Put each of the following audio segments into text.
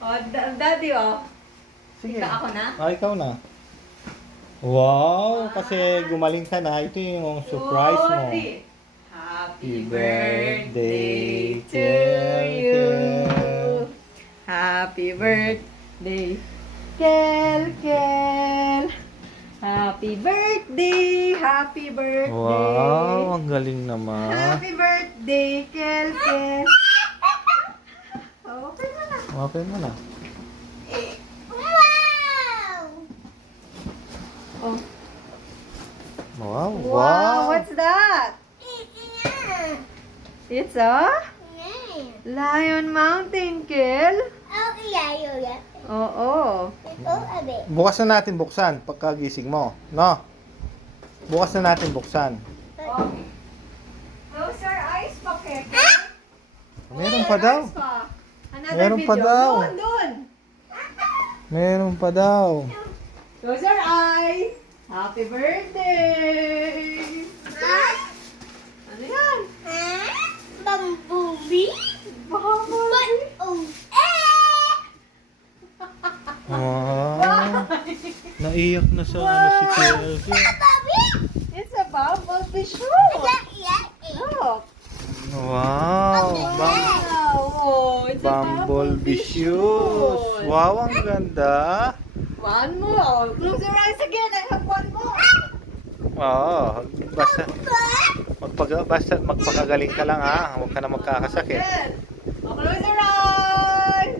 Oh, daddy, oh. Sige. Ika ako na? Ikaw na. Wow, kasi gumaling ka na. Ito yung surprise mo. Three. Happy birthday birthday to you. Happy birthday, Kel, Kel. Happy birthday, happy birthday. Wow, ang galing naman. Happy birthday, Kel, Kel. Okay mo na. Okay mo na. Oh. Wow, Wow, what's that? It's a Lion Mountain, Kel. Oo. Bukas na natin buksan pagkagising mo. No? Bukas na natin buksan. Oh. Close your eyes pa, Kel. Meron pa daw. Another Meron pa video. daw. Doon. Meron pa daw. Close your eyes. Happy birthday. Ano yan? Bumblebee? Bumblebee? Wow. Naiyak na sa ano si Kelvin. It's a bumblebee shoe. Look. Wow. Wow. Oh, it's a Bumblebee shoes. Wow, ang ganda. One more. Close your eyes again. I have one more. Oo. Basta magpakagaling ka lang ha. Huwag ka na magkakasakit. Good. Oh, close your eyes.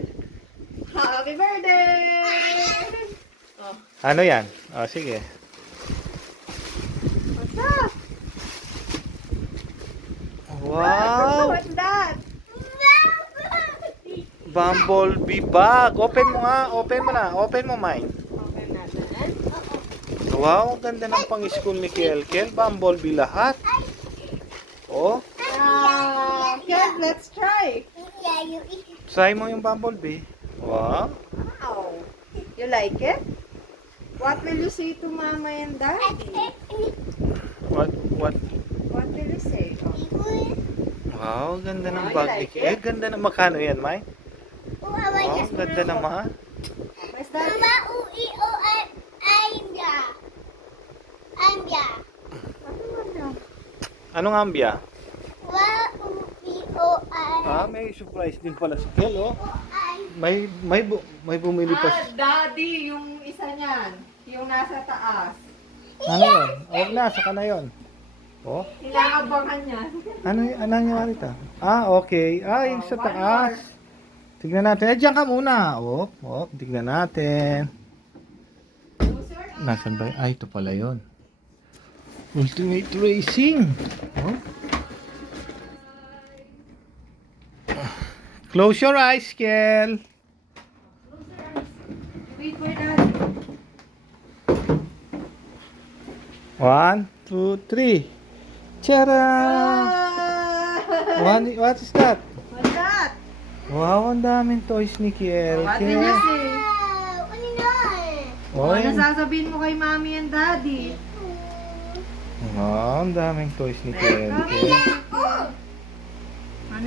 Happy birthday. Oh, Ano yan? Oh, sige. what's that? Wow. What's that? Bumblebee bag. Open mo nga. Open mo na. Open mo, Mine. Open natin. Wow, ang ganda ng pang-school ni Kelkel. Bumblebee lahat. Oh, Kel, let's try. try mo yung Bumblebee. Wow. Wow. You like it? What will you say to Mama and Daddy? What? What will you say? Oh. Wow, ganda ng Wow, you bag ni like Kelkel. it? Ganda ng magkano yan, Mine? Wow, ganda naman. Where's Daddy? Anong ambya? Ah, may surprise din pala si Kel, oh. May bumili pa. Daddy, yung isa niyan. Yung nasa taas. Ano yun? Huwag na, saka na yun. Oh, Inaabangan niya. ano nangyari ito? Ah, okay. Ah, yung sa taas. Tignan natin. Diyan ka muna. Oh, tignan natin. Nasaan ba? Ay, ito pala yun. Ultimate Racing. Oh. Close your eyes, Kel. Wait for Daddy. 1, 2, 3. Tara! What is that? What's that? Wow, ang daming toys ni Kel. What will you say? Oh, Ano sasabihin mo kay Mommy and Daddy? wow, ang daming toys ni Kel. Mommy!